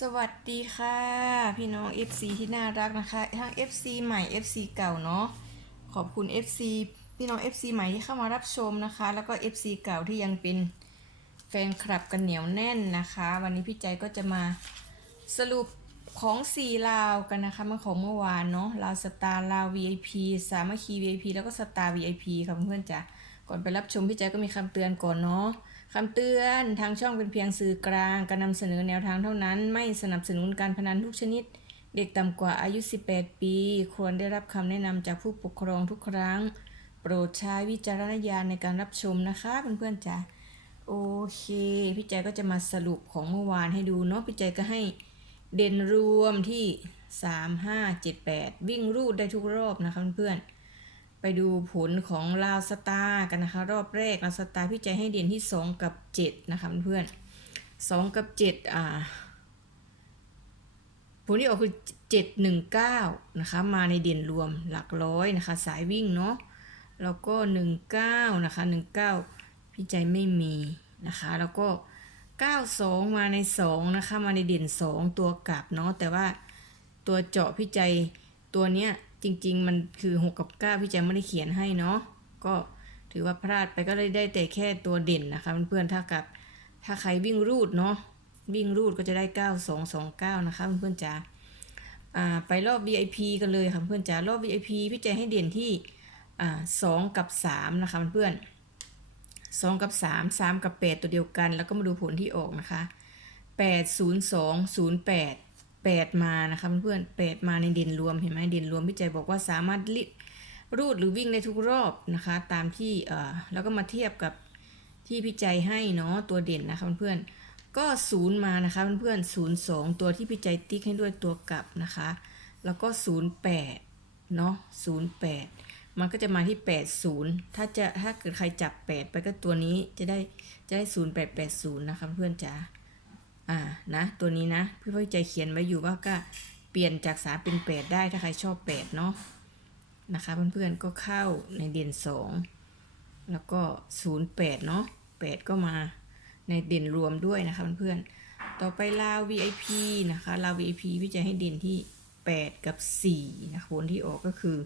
สวัสดีค่ะ พี่น้อง FC ที่น่ารักนะคะ ทั้ง FC ใหม่ FC เก่าเนาะขอบคุณ FC พี่น้อง FC ใหม่ที่เข้ามารับชมนะคะ แล้วก็ FC เก่าที่ยังเป็นแฟนคลับกันเหนียวแน่นนะคะ วันนี้พี่ใจก็จะมาสรุปของสีลาวกันนะคะเมื่อของเมื่อวานเนาะลาวสตาร์ลาว VIP สามัคคี VIP แล้วก็สตาร์ VIP ค่ะเพื่อนๆจ้ะก่อนไปรับชมพี่ใจก็มีคำเตือนก่อนเนาะ คำเตือนทางช่องเป็นเพียงสื่อกลางการนำเสนอแนวทางเท่านั้น ไม่สนับสนุนการพนันทุกชนิด เด็กต่ำกว่าอายุ 18 ปี ควรได้รับคำแนะนำจากผู้ปกครองทุกครั้ง โปรดใช้วิจารณญาณในการรับชมนะคะเพื่อนๆจ้ะโอเคพี่ใจก็จะมาสรุปของเมื่อวานให้ดูเนาะพี่ใจก็ให้เด่นรวมที่ 3 5 7 8 วิ่งรูดได้ทุกรอบนะคะเพื่อนๆ ไปดูผลของลาวสตาร์กันนะคะ รอบแรกลาวสตาร์พี่ใจให้เด่นที่ 2 กับ 7 นะคะเพื่อนๆ2กับ7อ่าผลที่ออกคือ 719 นะคะ มาในเด่นรวมหลักร้อยนะคะ สายวิ่งเนาะแล้วก็ 19 นะคะ 19 พี่ใจไม่มีนะคะ แล้วก็ 92 มาใน 2 นะคะ มาในเด่น 2 ตัวกลับเนาะแต่ว่าตัวเจาะพี่ใจตัวเนี้ย จริง ๆ มันคือ6กับ9พี่ใจไม่ได้เขียนให้เนาะก็ถือว่าพลาดไปก็เลยได้แต่แค่ตัวเด่นนะคะเพื่อนๆถ้ากับถ้าใครวิ่งรูดเนาะวิ่งรูดก็จะได้ 9229 นะคะเพื่อนๆจ๋าอ่าไปรอบ VIP กันเลยค่ะเพื่อนจ๋ารอบ VIP พี่ใจให้เด่นที่อ่า2กับ 3 นะคะเพื่อนๆสองกับสามสามกับแปดตัวเดียวกัน แล้วก็มาดูผลที่ออกนะคะแปดศูนย์สองศูนย์แปด แปดมานะคะเพื่อนแปดมาในเด่นรวมเห็นไหมเด่นรวมพี่ใจบอกว่าสามารถลิรูดหรือวิ่งได้ทุกรอบนะคะ ตามที่เอ่อแล้วก็มาเทียบกับที่พี่ใจให้เนาะตัวเด่นนะคะเพื่อนๆก็ศูนย์มานะคะเพื่อนๆศูนย์สองตัวที่พี่ใจติ๊กให้ด้วยตัวกลับนะคะ แล้วก็ศูนย์แปดเนาะศูนย์แปดมันก็จะมาที่ 80 ถ้าจะถ้าเกิดใครจับ 8 ไปก็ตัวนี้จะได้จะได้ 0880 นะคะเพื่อนจ๋า อ่านะตัวนี้นะพี่พ่อใจเขียนไว้อยู่ว่าก็เปลี่ยนจาก3เป็น8ได้ถ้าใครชอบ8เนาะนะคะเพื่อนๆก็เข้าในเด่น2แล้วก็08เนาะ8ก็มาในเด่นรวมด้วยนะคะเพื่อนๆต่อไปลาว VIP นะคะลาว VIP พี่จะให้เด่นที่ 8 กับ4นะคะผลที่ออกก็คือ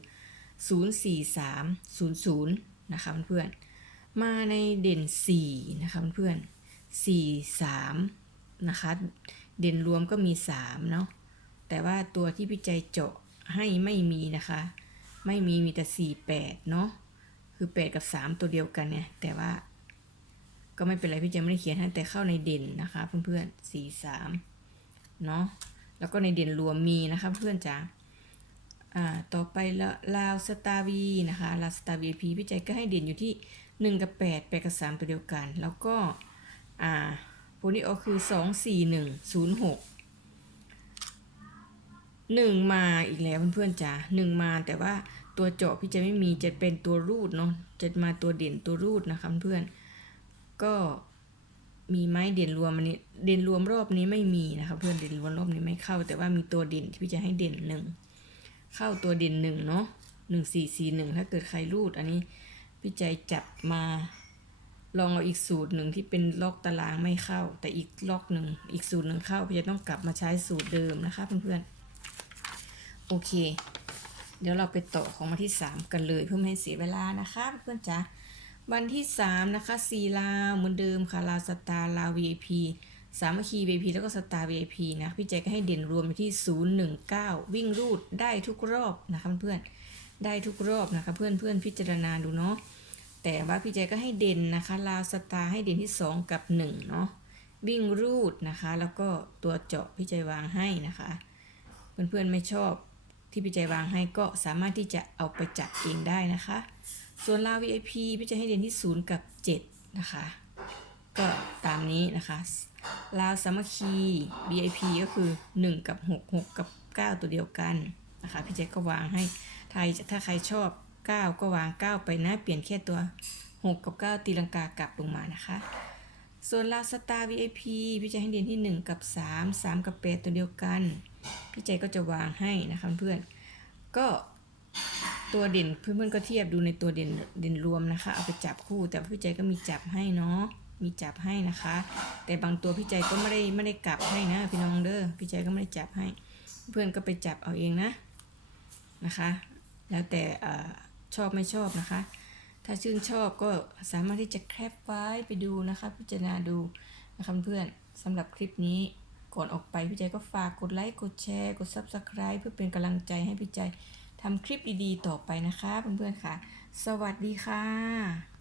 04300 นะคะเพื่อนๆมาในเด่น 4 นะคะเพื่อนๆ43 นะคะ เด่นรวมก็มี3เนาะแต่ว่าตัวที่พี่ใจเจาะให้ไม่มีนะคะ ไม่มีมีแต่ 48 เนาะคือ 8 กับ 3 ตัวเดียวกันเนี่ยแต่ว่าก็ไม่เป็นไรพี่ใจไม่ได้เขียนให้แต่เข้าในเด่นนะคะเพื่อนๆ43เนาะแล้วก็ในเด่นรวมมีนะคะเพื่อนจ๋าอ่าต่อไปละลาวสตาวีนะคะลาวสตาวีพีพี่ใจก็ให้เด่นอยู่ที่1กับ8 8กับ3ตัวเดียวกัน แล้วก็อ่า โพนี้ออกคือ2 4 1 0 6 1มาอีกแล้วเพื่อนๆจ้า1มาแต่ว่าตัวเจาะพี่จะไม่มีจะเป็นตัวรูดเนาะจะมาตัวเด่นตัวรูดนะคะเพื่อนก็มีไม้เด่นรวมอันนี้เด่นรวมรอบนี้ไม่มีนะคะเพื่อนเด่นรวมรอบนี้ไม่เข้า แต่ว่ามีตัวเด่นที่พี่จะให้เด่นหนึ่งเข้าตัวเด่นหนึ่งเนาะหนึ่งสี่สี่หนึ่งถ้าเกิดใครรูดอันนี้พี่ใจจับมา ลองเอาอีกสูตรหนึ่งที่เป็นล็อกตารางไม่เข้า แต่อีกล็อกหนึ่งอีกสูตรหนึ่งเข้าพี่จะต้องกลับมาใช้สูตรเดิมนะคะเพื่อนๆโอเค เดี๋ยวเราไปต่อของมาที่ 3 กันเลยเพื่อไม่ให้เสียเวลานะคะเพื่อนๆจ๋าวันที่ 3 นะคะสีลาวเหมือนเดิมค่ะลาวสตาร์ลาว VIP สามัคคี VIP แล้วก็สตาร์ VIP นะพี่แจก็ให้เด่นรวมไปที่ 019 วิ่งรูดได้ทุกรอบนะคะเพื่อนๆได้ทุกรอบนะคะ เพื่อนเพื่อนๆพิจารณาดูเนาะ แต่ว่าพี่แจก็ให้เด่นนะคะลาวสตาให้เด่นที่ 2 กับ1เนาะวิ่งรูดนะคะ แล้วก็ตัวเจาะพี่ใจวางให้นะคะ เพื่อนๆไม่ชอบที่พี่ใจวางให้ก็สามารถที่จะเอาไปจับเองได้นะคะ ส่วนลาว VIP พี่จให้เด่นที่ 0 กับ 7 นะคะ ก็ตามนี้นะคะลาวสามัคคี VIP ก็คือ 1 กับ 6 6 กับ 9 ตัวเดียวกันนะคะ พี่แจ็คก็วางให้ไทยถ้าใครชอบ 9 ก็วาง 9 ไปนะ เปลี่ยนแค่ตัว 6 กับ 9 ตีลังกากลับลงมานะคะ ส่วนลาวสตาร์ VIP พี่แจ็คให้เด่นที่ 1 กับ 3 3 กับ8ตัวเดียวกัน พี่แจ็คก็จะวางให้นะคะเพื่อนก็ตัวเด่นเพื่อนๆก็เทียบดูในตัวเด่นเด่นรวมนะคะ เอาไปจับคู่แต่พี่แจ็คก็มีจับให้เนาะมีจับให้นะคะ แต่บางตัวพี่ใจก็ไม่ได้ไม่ได้กลับให้นะพี่น้องเด้อพี่ใจก็ไม่ได้จับให้ เพื่อนก็ไปจับเอาเองนะนะคะ แล้วแต่ ชอบไม่ชอบนะคะ ถ้าชื่นชอบก็สามารถที่จะแคปไว้ไปดูนะคะ พิจารณาดูนะคะเพื่อนสำหรับคลิปนี้ก่อนออกไปพี่ใจก็ฝากกดไลค์กดแชร์กด Subscribe เพื่อเป็นกำลังใจให้พี่ใจทำคลิปดีๆ ต่อไปนะคะเพื่อนๆค่ะ สวัสดีค่ะ